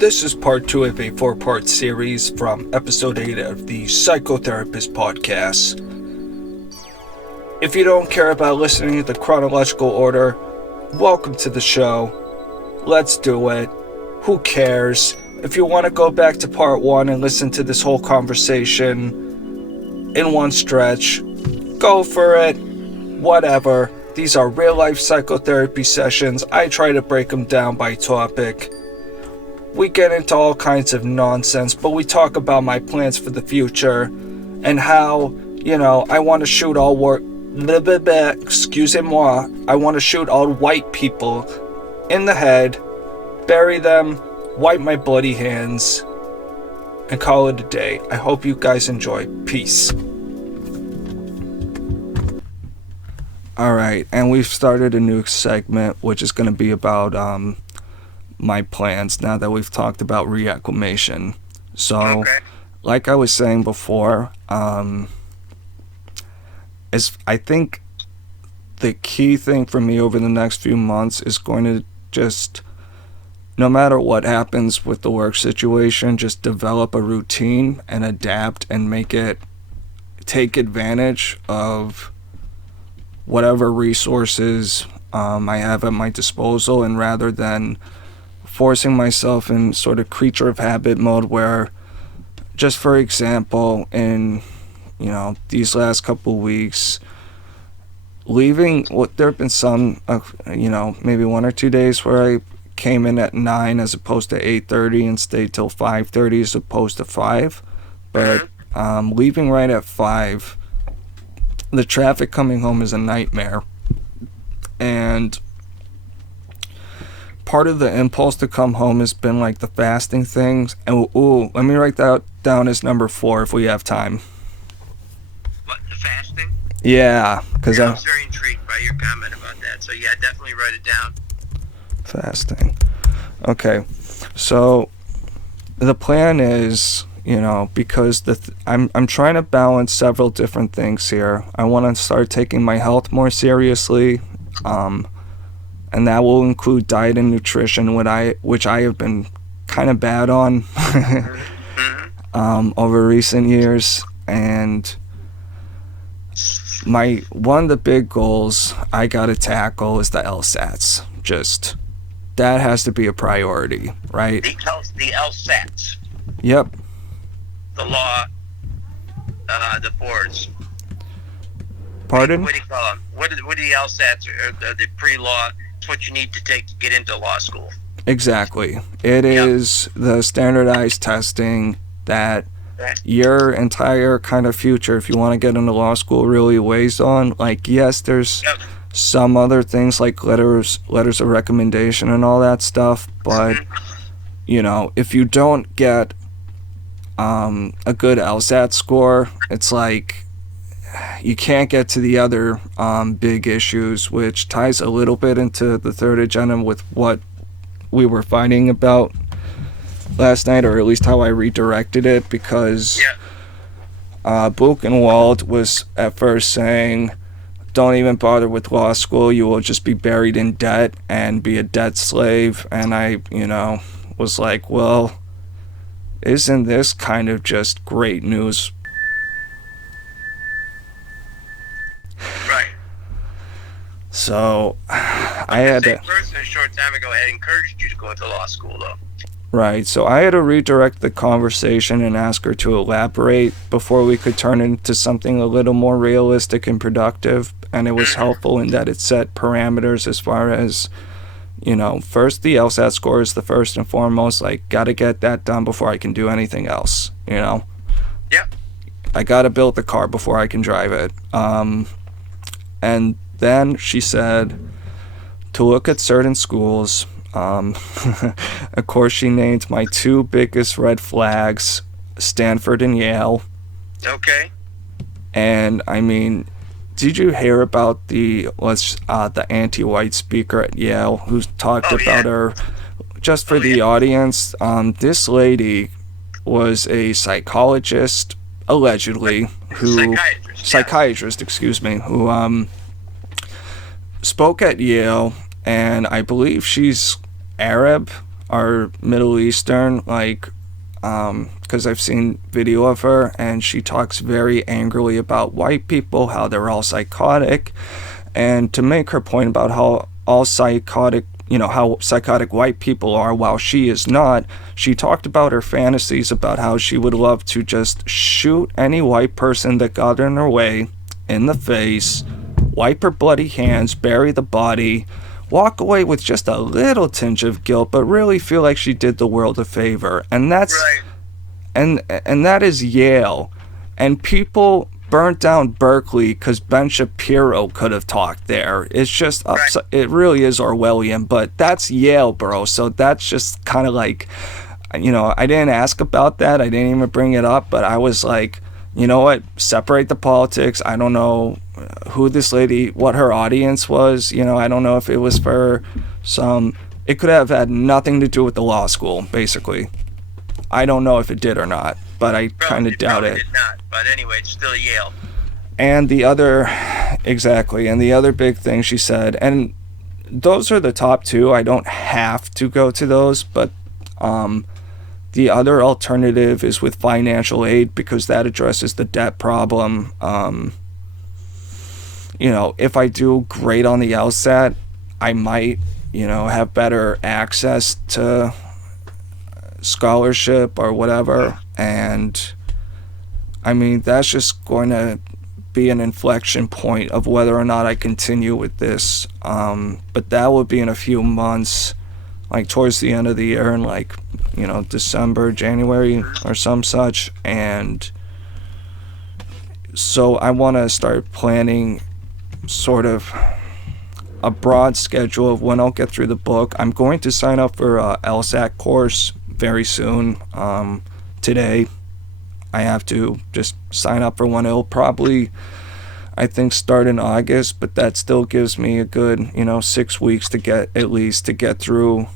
This is part 2 of a 4-part series from episode 8 of the Psychotherapist podcast. If you don't care about listening to the chronological order, welcome to the show. Let's do it. Who cares? If you want to go back to part 1 and listen to this whole conversation in one stretch, go for it. Whatever. These are real-life psychotherapy sessions. I try to break them down by topic. We get into all kinds of nonsense, but we talk about my plans for the future and how, I want to shoot all excusez-moi, I want to shoot all white people in the head, bury them, wipe my bloody hands, and call it a day. I hope you guys enjoy. Peace. Alright, and we've started a new segment, which is going to be about, my plans now that we've talked about reacclimation. So, like I was saying before, I think the key thing for me over the next few months is going to just, no matter what happens with the work situation, just develop a routine and adapt and take advantage of whatever resources I have at my disposal, and rather than forcing myself in sort of creature of habit mode where, just for example, in these last couple weeks, there have been some maybe 1 or 2 days where I came in at 9 as opposed to 8:30 and stayed till 5:30 as opposed to 5, but leaving right at 5, the traffic coming home is a nightmare, and part of the impulse to come home has been like the fasting things. And let me write that down as number 4 if we have time. What, the fasting? Yeah, because I was very intrigued by your comment about that. So yeah, definitely write it down. Fasting. Okay, so the plan is, because I'm trying to balance several different things here. I want to start taking my health more seriously. And that will include diet and nutrition, which I have been kind of bad on over recent years. And one of the big goals I gotta tackle is the LSATs. Just that has to be a priority, right? The LSATs. Yep. The law, the boards. Pardon? What do you call them? What are the LSATs? Or the pre-law? It's what you need to take to get into law school. Exactly. It is the standardized testing that your entire kind of future, if you want to get into law school, really weighs on. Like, yes, there's some other things like letters of recommendation and all that stuff, but if you don't get a good LSAT score, it's like you can't get to the other big issues, which ties a little bit into the third agenda with what we were fighting about last night, or at least how I redirected it, because Buchenwald was at first saying, don't even bother with law school, you will just be buried in debt and be a debt slave. And I, was like, well, isn't this kind of just great news? Right. So I had to. Person a short time ago had encouraged you to go into law school, though. Right. So I had to redirect the conversation and ask her to elaborate before we could turn into something a little more realistic and productive. And it was helpful in that it set parameters as far as, first the LSAT score is the first and foremost. Like, gotta get that done before I can do anything else. Yep. I gotta build the car before I can drive it. And then she said to look at certain schools. Of course, she named my 2 biggest red flags, Stanford and Yale. Okay. And I mean, did you hear about the anti-white speaker at Yale who talked about her? Just for the audience, this lady was a psychologist, allegedly, psychiatrist, who spoke at Yale, and I believe she's Arab. are Middle Eastern, like, because I've seen video of her, and she talks very angrily about white people, how they're all psychotic, and to make her point about how all psychotic, how psychotic white people are, while she is not, she talked about her fantasies about how she would love to just shoot any white person that got in her way in the face, wipe her bloody hands, bury the body, walk away with just a little tinge of guilt, but really feel like she did the world a favor. And that's Right. and that is Yale. And people burnt down Berkeley because Ben Shapiro could have talked there. It's just it really is Orwellian, but that's Yale, bro. So that's just kind of like, I didn't ask about that. I didn't even bring it up, but I was like, you know what? Separate the politics. I don't know who this lady, what her audience was. I don't know if it was for it could have had nothing to do with the law school, basically. I don't know if it did or not, but I kind of doubt it. Did not, but anyway, it's still Yale. And the other big thing she said, and those are the top two. I don't have to go to those, but the other alternative is with financial aid, because that addresses the debt problem. If I do great on the LSAT, I might, have better access to scholarship or whatever. And I mean, that's just going to be an inflection point of whether or not I continue with this. But that will be in a few months, like towards the end of the year, in like, December, January or some such. And so I want to start planning sort of a broad schedule of when I'll get through the book. I'm going to sign up for a LSAT course very soon. Today I have to just sign up for one. It'll probably, I think, start in August, but that still gives me a good 6 weeks to get through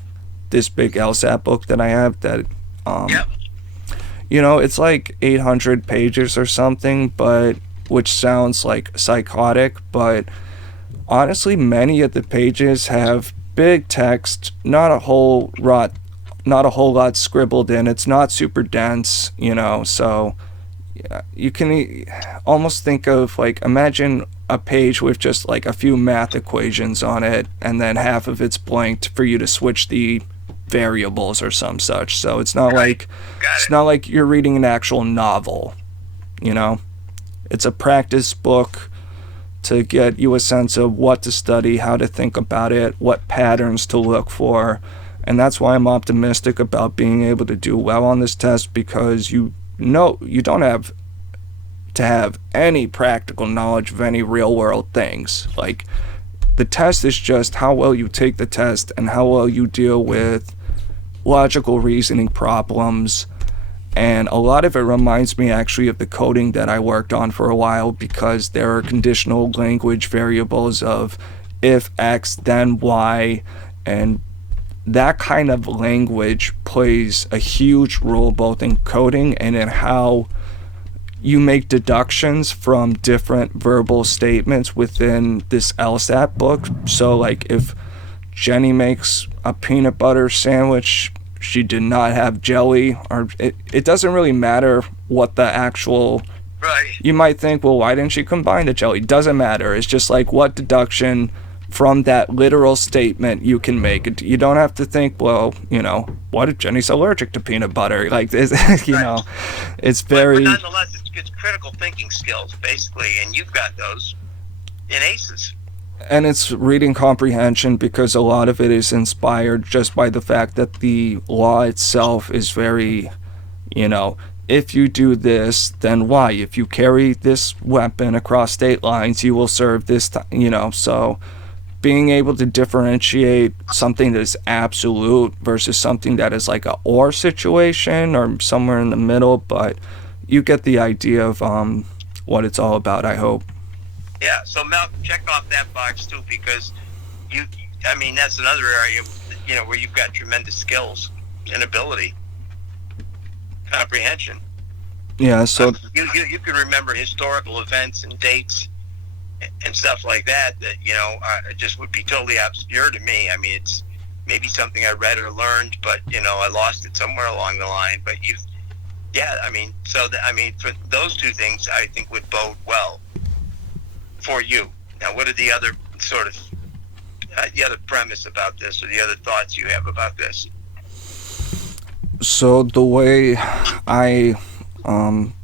this big LSAT book that I have that Yep. it's like 800 pages or something, but which sounds like psychotic, but honestly many of the pages have big text, not a whole lot scribbled in. It's not super dense, so yeah, you can almost think of, like, imagine a page with just like a few math equations on it, and then half of it's blanked for you to switch the variables or some such. So it's not like you're reading an actual novel, It's a practice book to get you a sense of what to study, how to think about it, what patterns to look for. And that's why I'm optimistic about being able to do well on this test, because you don't have to have any practical knowledge of any real world things. Like, the test is just how well you take the test and how well you deal with logical reasoning problems. And a lot of it reminds me actually of the coding that I worked on for a while, because there are conditional language variables of if X then Y, and that kind of language plays a huge role both in coding and in how you make deductions from different verbal statements within this LSAT book. So like, if Jenny makes a peanut butter sandwich, she did not have jelly, or it doesn't really matter what the actual, Right. you might think, well, why didn't she combine the jelly? Doesn't matter. It's just like what deduction from that literal statement you can make. You don't have to think, well, what if Jenny's allergic to peanut butter? Like, it's very... But nonetheless, it's critical thinking skills, basically, and you've got those in ACEs. And it's reading comprehension, because a lot of it is inspired just by the fact that the law itself is very, if you do this, then why? If you carry this weapon across state lines, you will serve this time, so being able to differentiate something that is absolute versus something that is like a or situation or somewhere in the middle, but you get the idea of what it's all about, I hope. Yeah, so Malcolm, check off that box too, because that's another area, where you've got tremendous skills and ability, comprehension. Yeah, so you can remember historical events and dates and stuff like that it just would be totally obscure to me. I mean, maybe something I read or learned, but I lost it somewhere along the line. But yeah, I mean, for those two things, I think would bode well for you. Now, what are the other sort of the other premise about this, or the other thoughts you have about this? So the way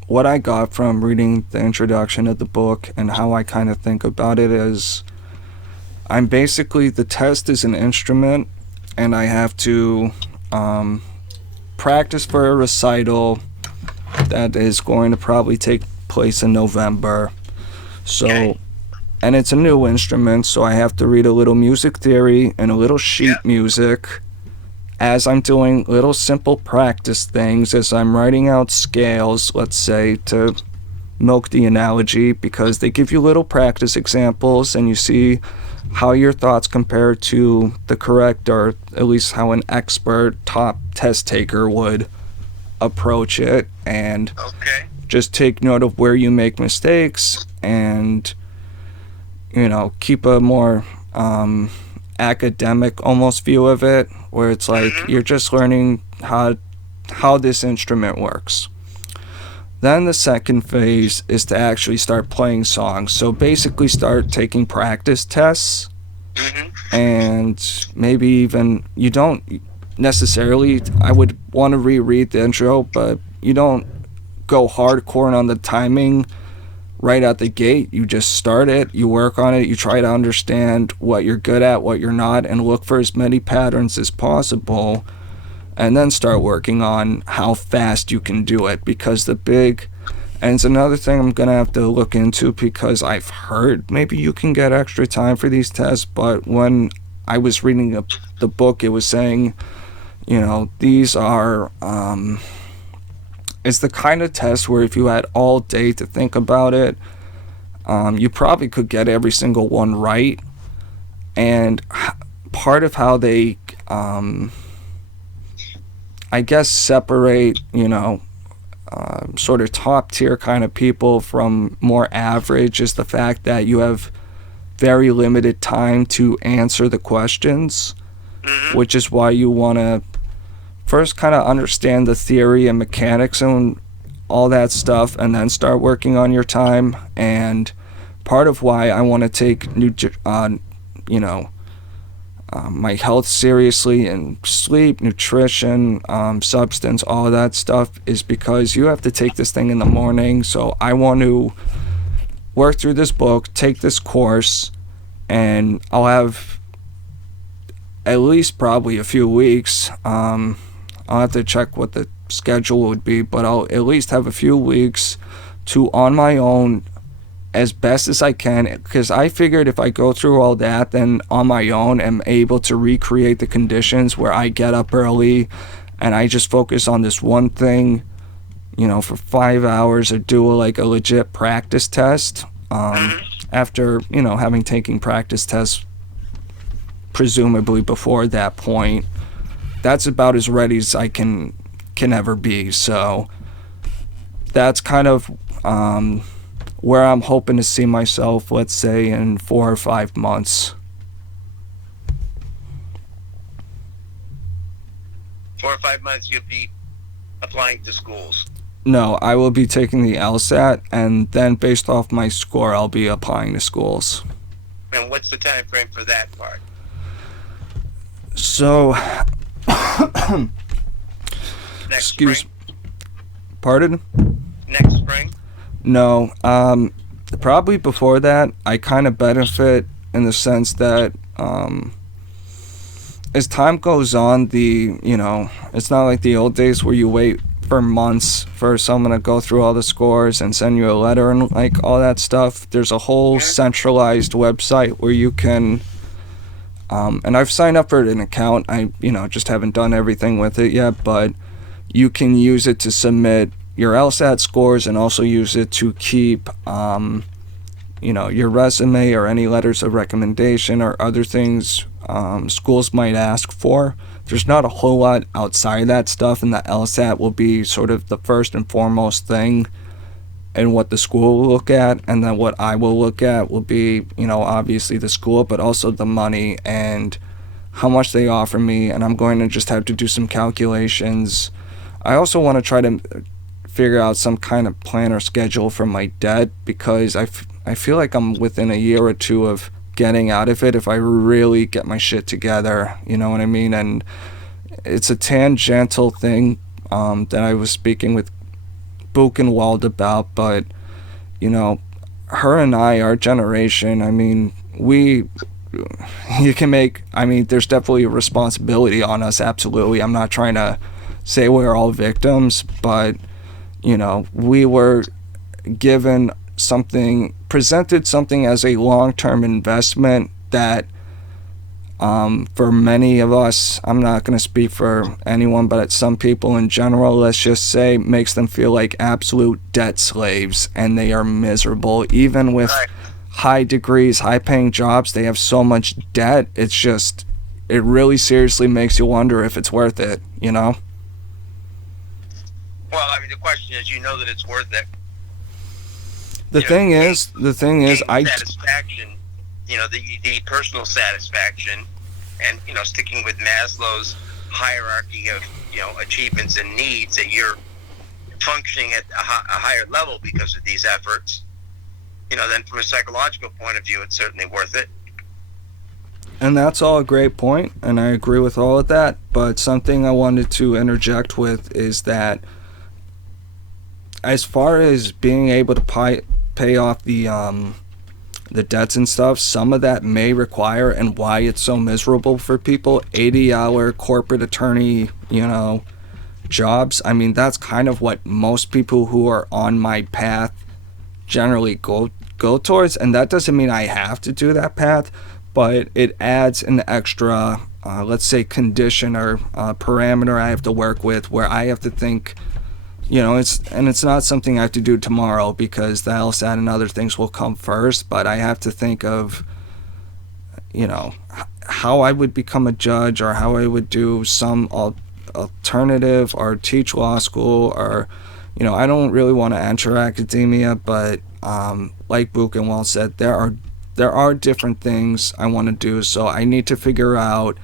what I got from reading the introduction of the book and how I kind of think about it is, the test is an instrument, and I have to practice for a recital that is going to probably take place in November. So, Okay. and it's a new instrument, so I have to read a little music theory and a little sheet Yeah. music as I'm doing little simple practice things, as I'm writing out scales, let's say, to milk the analogy, because they give you little practice examples and you see how your thoughts compare to the correct, or at least how an expert top test taker would approach it, and Okay. just take note of where you make mistakes, and keep a more academic almost view of it, where it's like Mm-hmm. you're just learning how this instrument works. Then the second phase is to actually start playing songs. So basically start taking practice tests, Mm-hmm. and maybe even you don't necessarily, I would want to reread the intro, but you don't go hardcore on the timing right out the gate. You just start it, you work on it, you try to understand what you're good at, what you're not, and look for as many patterns as possible, and then start working on how fast you can do it. Because and it's another thing I'm gonna have to look into, because I've heard maybe you can get extra time for these tests, but when I was reading the book, it was saying, these are it's the kind of test where if you had all day to think about it, you probably could get every single one right. And part of how they, I guess, separate, sort of top tier kind of people from more average is the fact that you have very limited time to answer the questions, Mm-hmm. which is why you want to first kind of understand the theory and mechanics and all that stuff, and then start working on your time. And part of why I want to take my health seriously, and sleep, nutrition, substance, all of that stuff, is because you have to take this thing in the morning. So I want to work through this book, take this course, and I'll have at least probably a few weeks. I'll have to check what the schedule would be, but I'll at least have a few weeks to, on my own, as best as I can, because I figured if I go through all that, then on my own am able to recreate the conditions where I get up early and I just focus on this one thing, for 5 hours, or do a legit practice test. After, having taken practice tests presumably before that point, that's about as ready as I can ever be. So that's kind of where I'm hoping to see myself, let's say, in 4 or 5 months. 4 or 5 months, you'll be applying to schools. No, I will be taking the LSAT, and then based off my score, I'll be applying to schools. And what's the time frame for that part? So, Next excuse, spring? pardon? Next spring? No, probably before that. I kind of benefit in the sense that, as time goes on, it's not like the old days where you wait for months for someone to go through all the scores and send you a letter and all that stuff. There's a whole centralized website where you can, and I've signed up for an account. I just haven't done everything with it yet, but you can use it to submit your LSAT scores, and also use it to keep your resume or any letters of recommendation or other things schools might ask for. There's not a whole lot outside that stuff, and the LSAT will be sort of the first and foremost thing and what the school will look at. And then what I will look at will be, obviously the school, but also the money and how much they offer me, and I'm going to just have to do some calculations. I also want to try to figure out some kind of plan or schedule for my debt, because I feel like I'm within a year or two of getting out of it if I really get my shit together, you know what I mean? And it's a tangential thing that I was speaking with Buchenwald about, but, you know, her and I, our generation, I mean, you can make, I mean, there's definitely a responsibility on us, absolutely. I'm not trying to say we're all victims, but, you know, we were given something, presented something as a long-term investment that, for many of us, I'm not going to speak for anyone, but some people in general, let's just say, makes them feel like absolute debt slaves, and they are miserable. Even with high degrees, high-paying jobs, they have so much debt. It's just, it really seriously makes you wonder if it's worth it, you know? Well, I mean, the question is, you know that it's worth it. The thing is, satisfaction, you know, the personal satisfaction, and, you know, sticking with Maslow's hierarchy of, you know, achievements and needs, that you're functioning at a higher level because of these efforts, you know, then from a psychological point of view, it's certainly worth it. And that's all a great point, and I agree with all of that, but something I wanted to interject with is that as far as being able to pay off the debts and stuff, some of that may require, and why it's so miserable for people, 80-hour corporate attorney, you know, jobs. I mean, that's kind of what most people who are on my path generally go towards, and that doesn't mean I have to do that path, but it adds an extra, let's say, condition or parameter I have to work with, where I have to think, you know, it's not something I have to do tomorrow, because the LSAT and other things will come first, but I have to think of, you know, how I would become a judge, or how I would do some alternative, or teach law school, or, you know, I don't really want to enter academia, but like Buchenwald said, there are different things I want to do, so I need to figure out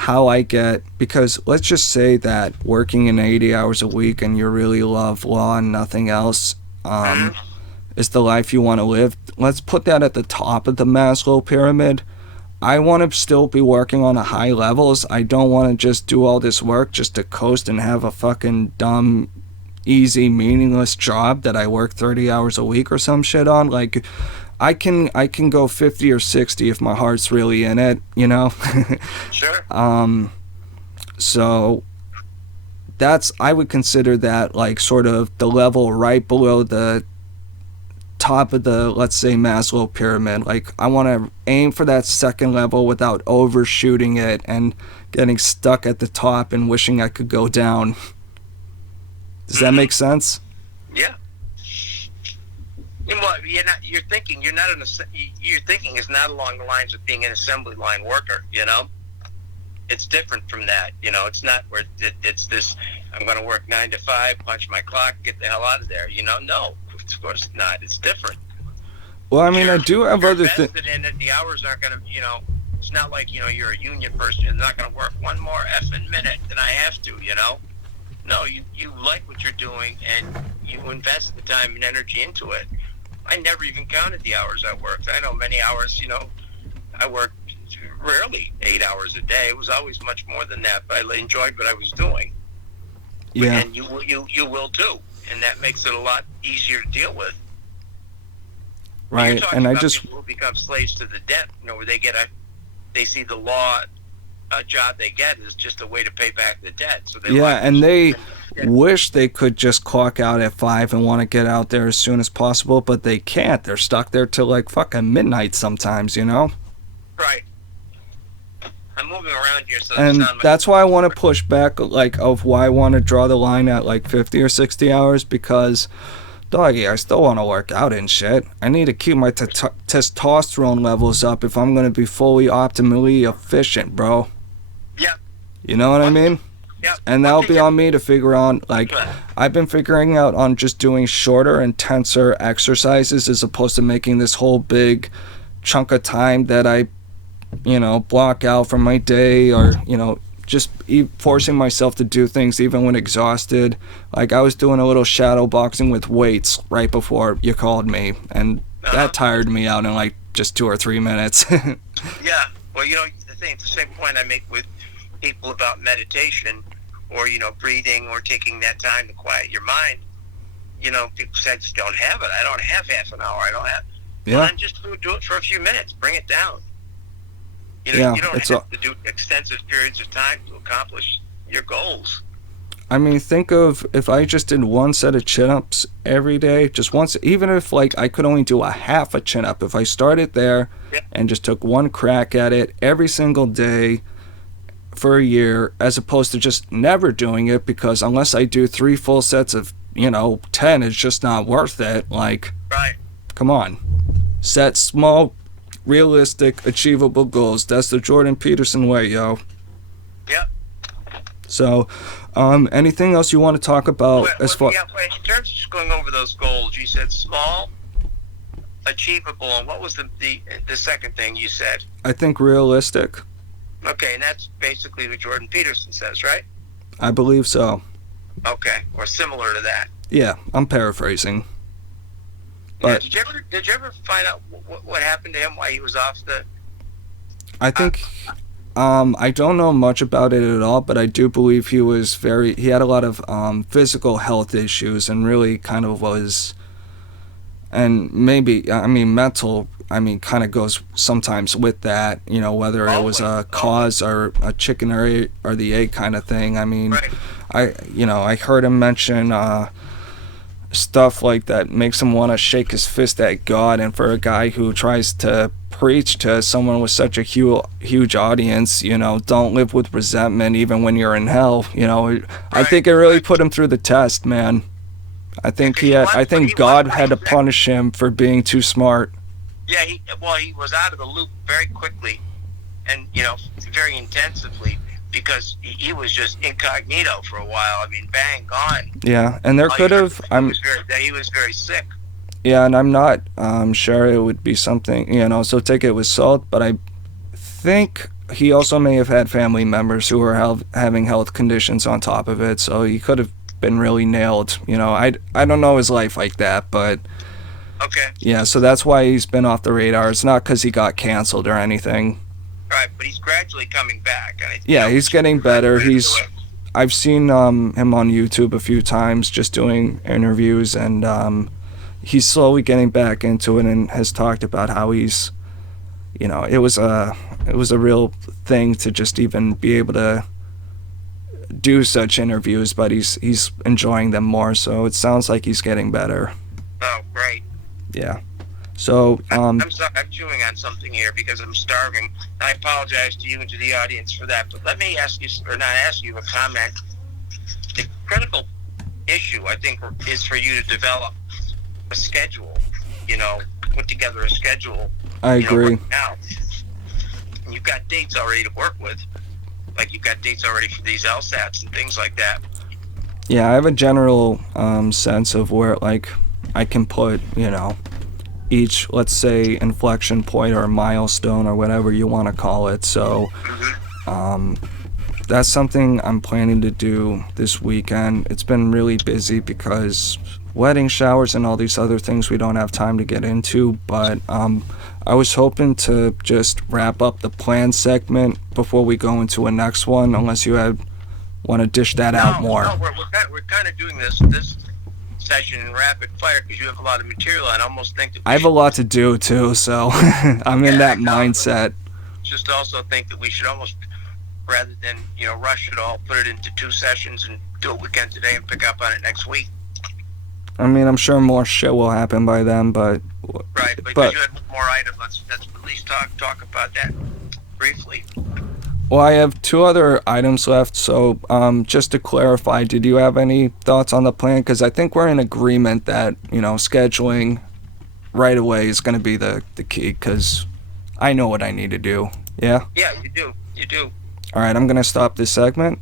how I get, because let's just say that working in 80 hours a week and you really love law and nothing else is the life you want to live. Let's put that at the top of the Maslow pyramid. I want to still be working on a high levels. I don't want to just do all this work just to coast and have a fucking dumb, easy, meaningless job that I work 30 hours a week or some shit on. Like, I can go 50 or 60 if my heart's really in it, you know? Sure. So I would consider that like sort of the level right below the top of the, let's say, Maslow pyramid. Like, I want to aim for that second level without overshooting it and getting stuck at the top and wishing I could go down. Does that make sense? Yeah. Well, your thinking is not along the lines of being an assembly line worker, you know? It's different from that, you know? It's not where it's this, I'm going to work 9 to 5, punch my clock, get the hell out of there, you know? No, of course not. It's different. Well, I mean, I do have other things. In it, the hours aren't going to, you know, it's not like, you know, you're a union person, you're not going to work one more effing minute than I have to, you know? No, you like what you're doing, and you invest the time and energy into it. I never even counted the hours I worked. I know many hours, you know, I worked rarely 8 hours a day. It was always much more than that, but I enjoyed what I was doing. Yeah. And you will too, and that makes it a lot easier to deal with. Right, and I just people who become slaves to the debt, you know, where they see the law job they get is just a way to pay back the debt. So they wish they could just clock out at 5 and want to get out there as soon as possible, but they can't. They're stuck there till like fucking midnight sometimes, you know? Right. I'm moving around here, so and that's why I want to push back, like, of why I want to draw the line at like 50 or 60 hours, because, doggy, I still want to work out and shit. I need to keep my testosterone levels up if I'm going to be fully optimally efficient, bro. Yeah. You know what I mean? Yeah. And that'll be on me to figure out, like, I've been figuring out on just doing shorter, intenser exercises as opposed to making this whole big chunk of time that I block out from my day, or just forcing myself to do things even when exhausted. Like, I was doing a little shadow boxing with weights right before you called me, and that tired me out in like just 2 or 3 minutes. Yeah. Well, the same point I make with people about meditation, or breathing, or taking that time to quiet your mind. People say, I just don't have it. I don't have half an hour. I don't have. Yeah. Well, then just do it for a few minutes. Bring it down. You don't have to do extensive periods of time to accomplish your goals. I mean, think of if I just did one set of chin-ups every day, just once, even if like I could only do a half a chin-up, if I started there and just took one crack at it every single day for a year, as opposed to just never doing it, because unless I do 3 full sets of 10, it's just not worth it. Like, right. Come on. Set small, realistic, achievable goals. That's the Jordan Peterson way, yo. Yep. So, anything else you want to talk about in terms of just going over those goals, you said small, achievable, and what was the second thing you said? I think realistic. Okay, and that's basically what Jordan Peterson says, right? I believe so. Okay, or similar to that. Yeah, I'm paraphrasing. But did you ever find out what happened to him, why he was off the... I think... I don't know much about it at all, but I do believe he had a lot of physical health issues, and really kind of was, and maybe, mental, kind of goes sometimes with that, whether it was a cause or a chicken or the egg kind of thing. Right. I heard him mention stuff like that makes him want to shake his fist at God, and for a guy who tries to preach to someone with such a huge audience, don't live with resentment even when you're in hell. I think it really put him through the test, man. I think God had to punish him for being too smart. Yeah, he was out of the loop very quickly, and very intensively, because he was just incognito for a while. Bang, gone. Yeah, and there could have. He was very sick. Yeah, and I'm not sure it would be something, so take it with salt, but I think he also may have had family members who were having health conditions on top of it, so he could have been really nailed. I don't know his life like that, but... Okay. Yeah, so that's why he's been off the radar. It's not because he got canceled or anything. Right, but he's gradually coming back. Yeah, he's getting better. I've seen him on YouTube a few times just doing interviews, and... he's slowly getting back into it, and has talked about how he's, it was a real thing to just even be able to do such interviews, but he's enjoying them more, so it sounds like he's getting better. Oh, great. Yeah. So, I'm sorry, I'm chewing on something here because I'm starving. I apologize to you and to the audience for that, but let me ask you, or not ask you, a comment. The critical issue, I think, is for you to develop a schedule, put together a schedule. I agree. Now, you've got dates already to work with, like you've got dates already for these LSATs and things like that. Yeah, I have a general sense of where, like, I can put, each, let's say, inflection point or milestone or whatever you want to call it. So, that's something I'm planning to do this weekend. It's been really busy because wedding showers and all these other things we don't have time to get into, but I was hoping to just wrap up the plan segment before we go into a next one, unless you want to dish that out more. No, we're kind of doing this session in rapid fire because you have a lot of material. I almost think that I have a lot to do too, so I'm in that mindset. Just also think that we should almost, rather than rush it all, put it into 2 sessions and do it weekend today and pick up on it next week. I'm sure more shit will happen by then, but... Right, but you had more items. Let's at least talk about that briefly. Well, I have 2 other items left, so just to clarify, did you have any thoughts on the plan? Because I think we're in agreement that, scheduling right away is going to be the key, because I know what I need to do. Yeah? Yeah, you do. All right, I'm going to stop this segment.